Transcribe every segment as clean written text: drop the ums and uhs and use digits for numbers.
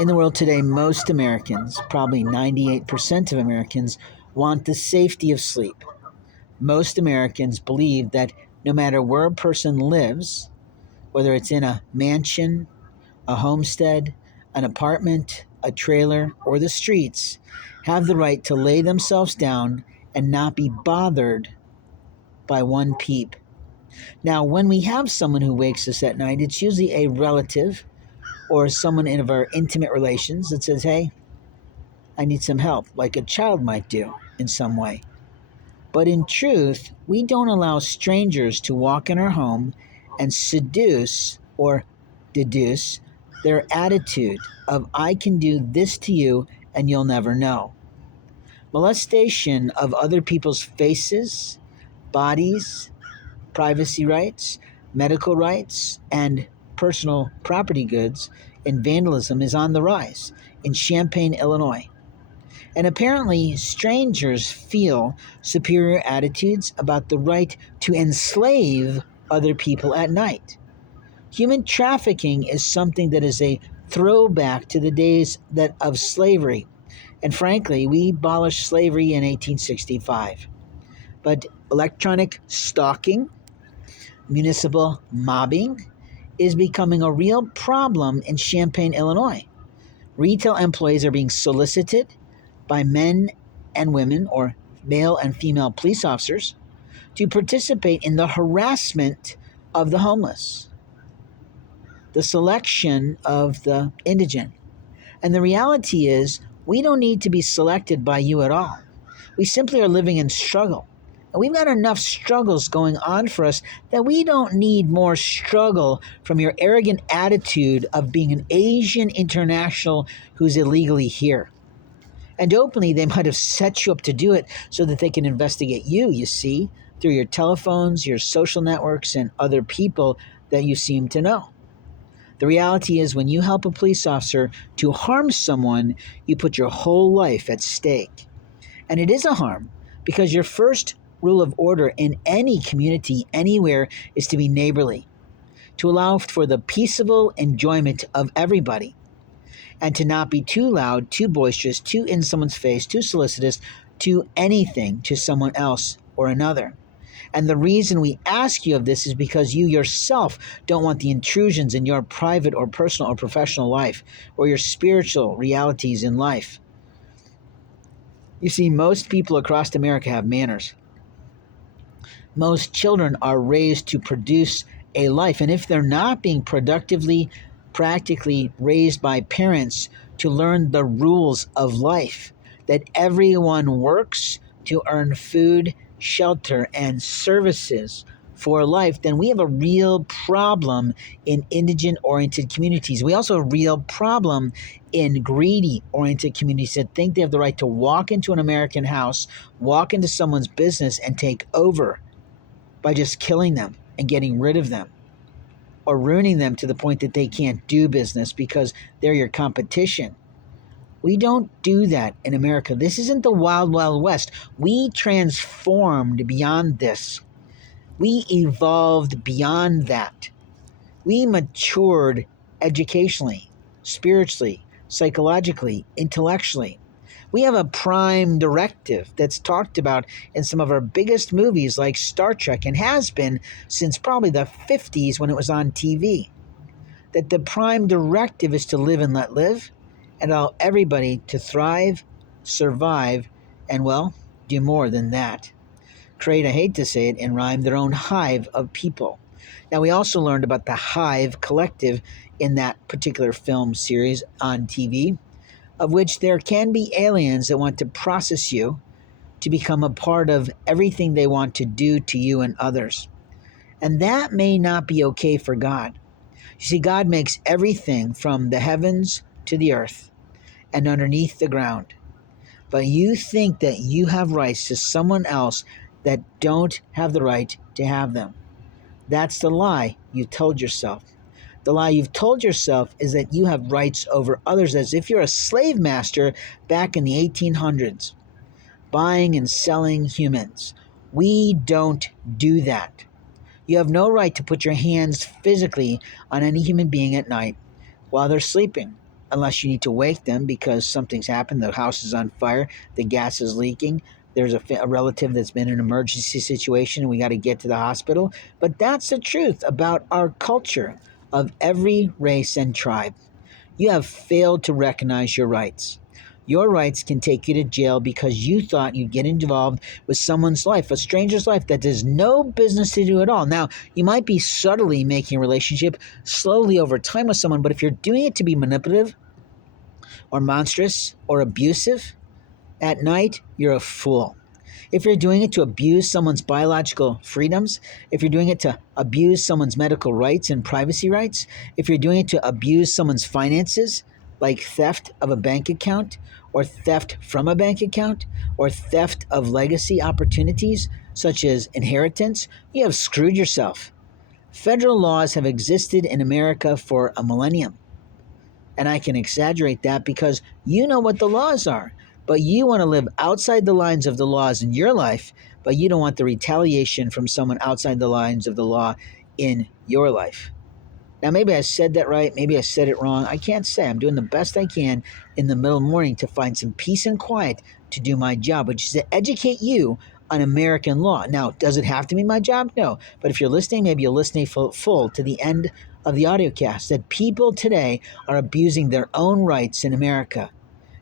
In the world today, most Americans, probably 98% of Americans, want the safety of sleep. Most Americans believe that no matter where a person lives, whether it's in a mansion, a homestead, an apartment, a trailer, or the streets, have the right to lay themselves down and not be bothered by one peep. Now, when we have someone who wakes us at night, it's usually a relative or someone in our intimate relations that says, "Hey, I need some help," like a child might do in some way. But in truth, we don't allow strangers to walk in our home and seduce or deduce their attitude of, "I can do this to you and you'll never know." Molestation of other people's faces, bodies, privacy rights, medical rights, and personal property goods, and vandalism is on the rise in Champaign, Illinois. And apparently, strangers feel superior attitudes about the right to enslave other people at night. Human trafficking is something that is a throwback to the days of slavery. And frankly, we abolished slavery in 1865. But electronic stalking, municipal mobbing, is becoming a real problem in Champaign, Illinois. Retail employees are being solicited by men and women, or male and female police officers, to participate in the harassment of the homeless, the selection of the indigent. And the reality is, we don't need to be selected by you at all. We simply are living in struggle. And we've got enough struggles going on for us that we don't need more struggle from your arrogant attitude of being an Asian international who's illegally here. And openly, they might have set you up to do it so that they can investigate you, you see, through your telephones, your social networks, and other people that you seem to know. The reality is, when you help a police officer to harm someone, you put your whole life at stake. And it is a harm because your first rule of order in any community, anywhere, is to be neighborly, to allow for the peaceable enjoyment of everybody, and to not be too loud, too boisterous, too in someone's face, too solicitous, to anything to someone else or another. And the reason we ask you of this is because you yourself don't want the intrusions in your private or personal or professional life, or your spiritual realities in life. You see, most people across America have manners. Most children are raised to produce a life. And if they're not being productively, practically raised by parents to learn the rules of life, that everyone works to earn food, shelter, and services for life, then we have a real problem in indigent-oriented communities. We also have a real problem in greedy-oriented communities that think they have the right to walk into an American house, walk into someone's business, and take over by just killing them and getting rid of them, or ruining them to the point that they can't do business because they're your competition. We don't do that in America. This isn't the wild, wild west. We transformed beyond this. We evolved beyond that. We matured educationally, spiritually, psychologically, intellectually. We have a prime directive that's talked about in some of our biggest movies like Star Trek, and has been since probably the 50s when it was on TV. That the prime directive is to live and let live, and allow everybody to thrive, survive, and, well, do more than that. Create, I hate to say it in rhyme, their own hive of people. Now, we also learned about the Hive Collective in that particular film series on TV, of which there can be aliens that want to process you to become a part of everything they want to do to you and others. And that may not be okay for God. You see, God makes everything from the heavens to the earth and underneath the ground. But you think that you have rights to someone else that don't have the right to have them. That's the lie you told yourself. The lie you've told yourself is that you have rights over others, as if you're a slave master back in the 1800s, buying and selling humans. We don't do that. You have no right to put your hands physically on any human being at night while they're sleeping, unless you need to wake them because something's happened. The house is on fire, the gas is leaking. There's a relative that's been in an emergency situation and we got to get to the hospital. But that's the truth about our culture of every race and tribe. You have failed to recognize your rights. Your rights can take you to jail because you thought you'd get involved with someone's life, a stranger's life that has no business to do at all. Now, you might be subtly making a relationship slowly over time with someone, but if you're doing it to be manipulative or monstrous or abusive at night, you're a fool. If you're doing it to abuse someone's biological freedoms, if you're doing it to abuse someone's medical rights and privacy rights, if you're doing it to abuse someone's finances, like theft of a bank account, or theft from a bank account, or theft of legacy opportunities, such as inheritance, you have screwed yourself. Federal laws have existed in America for a millennium. And I can exaggerate that because you know what the laws are. But you want to live outside the lines of the laws in your life, but you don't want the retaliation from someone outside the lines of the law in your life. Now, maybe I said that right. Maybe I said it wrong. I can't say. I'm doing the best I can in the middle of the morning to find some peace and quiet to do my job, which is to educate you on American law. Now, does it have to be my job? No. But if you're listening, maybe you're listening full to the end of the audio cast, that people today are abusing their own rights in America.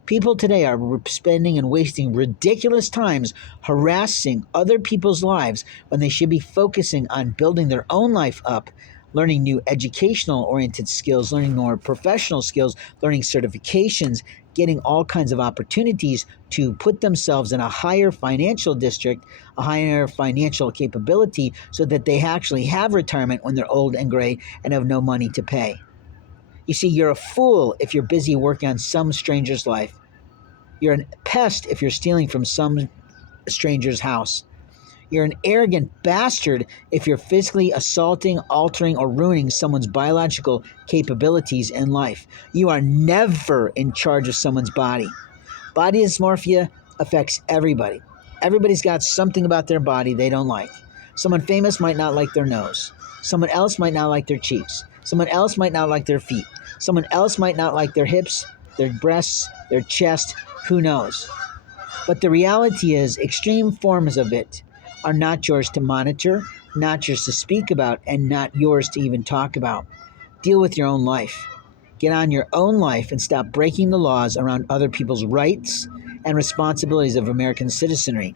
People today are spending and wasting ridiculous times harassing other people's lives when they should be focusing on building their own life up, learning new educational-oriented skills, learning more professional skills, learning certifications, getting all kinds of opportunities to put themselves in a higher financial district, a higher financial capability, so that they actually have retirement when they're old and gray and have no money to pay. You see, you're a fool if you're busy working on some stranger's life. You're a pest if you're stealing from some stranger's house. You're an arrogant bastard if you're physically assaulting, altering, or ruining someone's biological capabilities in life. You are never in charge of someone's body. Body dysmorphia affects everybody. Everybody's got something about their body they don't like. Someone famous might not like their nose. Someone else might not like their cheeks. Someone else might not like their feet. Someone else might not like their hips, their breasts, their chest. Who knows? But the reality is, extreme forms of it are not yours to monitor, not yours to speak about, and not yours to even talk about. Deal with your own life. Get on your own life and stop breaking the laws around other people's rights and responsibilities of American citizenry.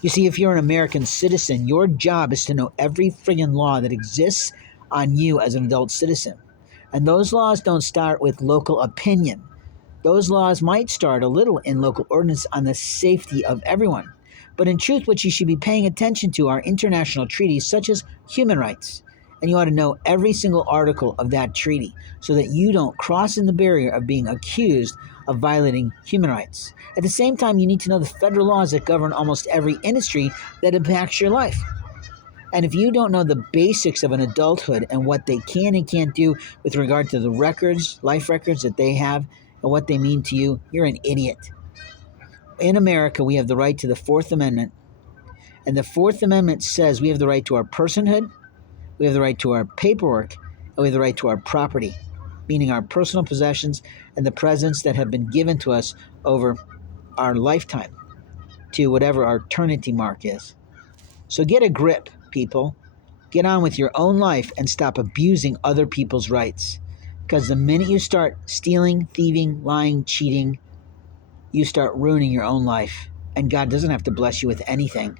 You see, if you're an American citizen, your job is to know every friggin' law that exists on you as an adult citizen. And those laws don't start with local opinion. Those laws might start a little in local ordinance on the safety of everyone. But in truth, what you should be paying attention to are international treaties such as human rights. And you ought to know every single article of that treaty so that you don't cross in the barrier of being accused of violating human rights. At the same time, you need to know the federal laws that govern almost every industry that impacts your life. And if you don't know the basics of an adulthood and what they can and can't do with regard to the records, life records that they have, and what they mean to you, you're an idiot. In America, we have the right to the Fourth Amendment. And the Fourth Amendment says we have the right to our personhood, we have the right to our paperwork, and we have the right to our property, meaning our personal possessions and the presents that have been given to us over our lifetime to whatever our eternity mark is. So get a grip, people. Get on with your own life and stop abusing other people's rights. Because the minute you start stealing, thieving, lying, cheating, you start ruining your own life. And God doesn't have to bless you with anything.